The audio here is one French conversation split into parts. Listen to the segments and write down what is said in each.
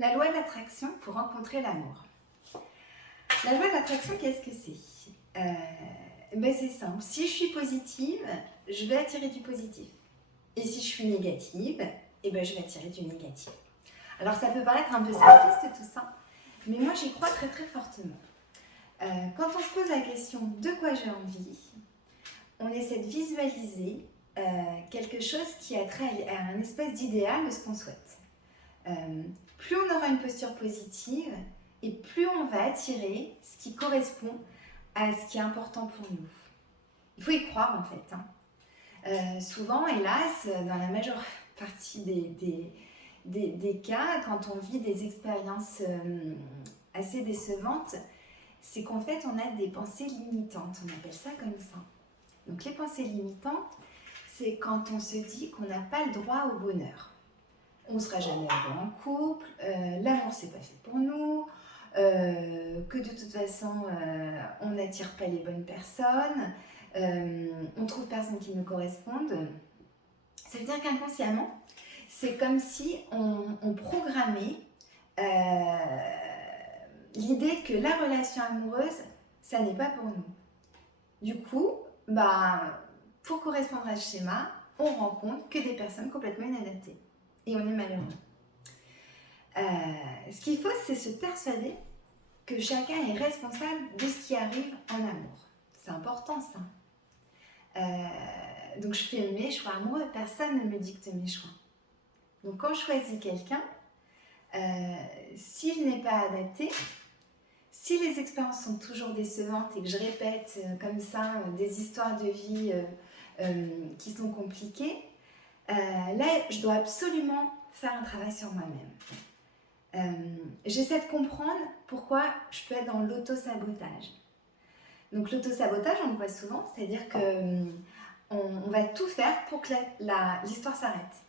La loi de l'attraction pour rencontrer l'amour. La loi de l'attraction, qu'est-ce que c'est c'est simple. Si je suis positive, je vais attirer du positif. Et si je suis négative, je vais attirer du négatif. Alors ça peut paraître un peu simpliste tout ça, mais moi j'y crois très très fortement. Quand on se pose la question de quoi j'ai envie, on essaie de visualiser quelque chose qui a trait à un espèce d'idéal de ce qu'on souhaite. Plus on aura une posture positive et plus on va attirer ce qui correspond à ce qui est important pour nous. Il faut y croire en fait. Souvent, hélas, dans la majeure partie des cas, quand on vit des expériences assez décevantes, c'est qu'en fait on a des pensées limitantes, on appelle ça comme ça. Donc les pensées limitantes, c'est quand on se dit qu'on n'a pas le droit au bonheur. On ne sera jamais heureux en couple, l'amour c'est pas fait pour nous, que de toute façon on n'attire pas les bonnes personnes, on trouve personne qui nous corresponde. Ça veut dire qu'inconsciemment, c'est comme si on programmait l'idée que la relation amoureuse, ça n'est pas pour nous. Du coup, pour correspondre à ce schéma, on rencontre que des personnes complètement inadaptées. Et on est malheureux. Ce qu'il faut, c'est se persuader que chacun est responsable de ce qui arrive en amour. C'est important, ça. Donc, je fais mes choix amoureux. Personne ne me dicte mes choix. Donc, quand je choisis quelqu'un, s'il n'est pas adapté, si les expériences sont toujours décevantes et que je répète comme ça des histoires de vie qui sont compliquées, là, je dois absolument faire un travail sur moi-même. J'essaie de comprendre pourquoi je peux être dans l'auto-sabotage. Donc l'auto-sabotage, on le voit souvent, c'est-à-dire qu'on va tout faire pour que l'histoire s'arrête.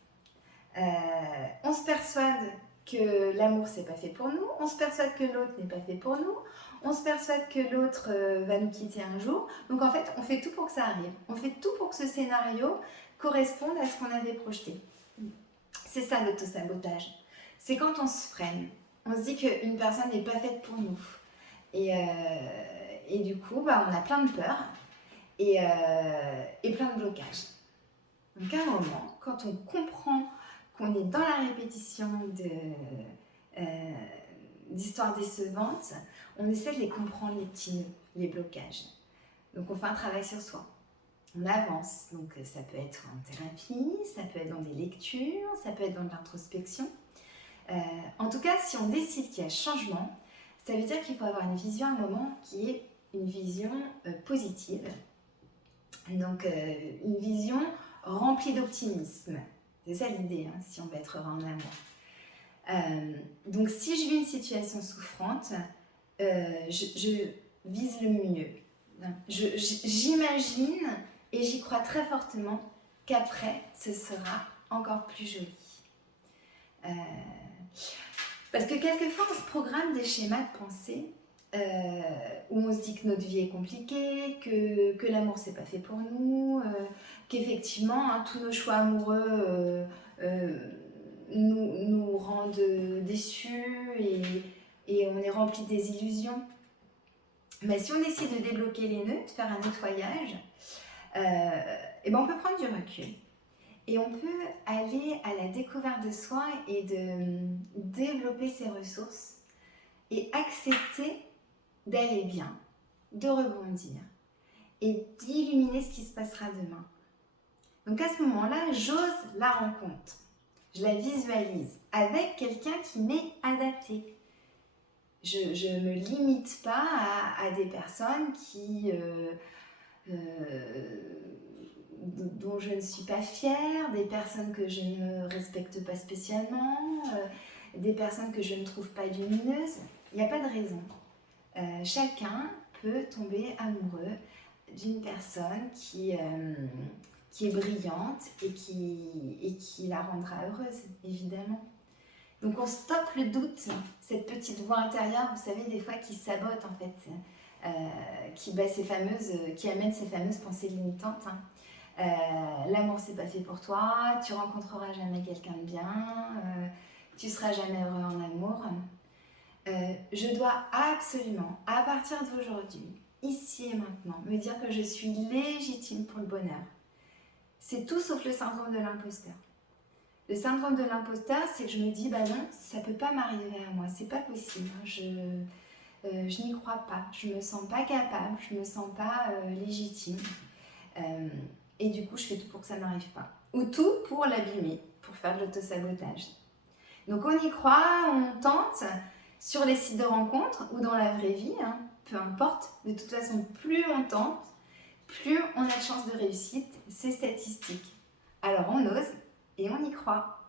On se persuade que l'amour c'est pas fait pour nous, on se persuade que l'autre n'est pas fait pour nous, on se persuade que l'autre va nous quitter un jour. Donc en fait, on fait tout pour que ça arrive. On fait tout pour que ce scénario corresponde à ce qu'on avait projeté. C'est ça l'auto-sabotage. C'est quand on se freine. On se dit qu'une personne n'est pas faite pour nous. Et du coup, on a plein de peurs et plein de blocages. Donc à un moment, quand on comprend qu'on est dans la répétition d'histoires décevantes, on essaie de les comprendre, les petits nœuds, les blocages. Donc on fait un travail sur soi. On avance, donc ça peut être en thérapie, ça peut être dans des lectures, ça peut être dans de l'introspection. En tout cas, si on décide qu'il y a changement, ça veut dire qu'il faut avoir une vision à un moment qui est une vision positive. Donc une vision remplie d'optimisme. C'est ça l'idée, si on veut être heureux en amour. Donc si je vis une situation souffrante, je vise le mieux. J'imagine et j'y crois très fortement qu'après, ce sera encore plus joli. Parce que quelquefois, on se programme des schémas de pensée où on se dit que notre vie est compliquée, que l'amour c'est pas fait pour nous, qu'effectivement tous nos choix amoureux nous rendent déçus et on est rempli des illusions. Mais si on décide de débloquer les nœuds, de faire un nettoyage, on peut prendre du recul. Et on peut aller à la découverte de soi et de développer ses ressources et accepter d'aller bien, de rebondir et d'illuminer ce qui se passera demain. Donc à ce moment-là, j'ose la rencontre. Je la visualise avec quelqu'un qui m'est adapté. Je ne me limite pas à des personnes dont je ne suis pas fière, des personnes que je ne respecte pas spécialement, des personnes que je ne trouve pas lumineuses. Il n'y a pas de raison. Chacun peut tomber amoureux d'une personne qui est brillante et qui la rendra heureuse, évidemment. Donc on stoppe le doute, cette petite voix intérieure, vous savez, des fois qui sabote en fait, qui amène ces fameuses pensées limitantes. L'amour c'est pas fait pour toi, tu rencontreras jamais quelqu'un de bien, tu seras jamais heureux en amour. Je dois absolument, à partir d'aujourd'hui, ici et maintenant, me dire que je suis légitime pour le bonheur. C'est tout sauf le syndrome de l'imposteur. Le syndrome de l'imposteur, c'est que je me dis, bah non, ça peut pas m'arriver à moi, c'est pas possible. Je n'y crois pas, je me sens pas capable, je me sens pas légitime. Et du coup, je fais tout pour que ça n'arrive pas. Ou tout pour l'abîmer, pour faire de l'autosabotage. Donc on y croit, on tente, sur les sites de rencontres ou dans la vraie vie, hein, peu importe. De toute façon, plus on tente, plus on a de chances de réussite, c'est statistique. Alors on ose et on y croit.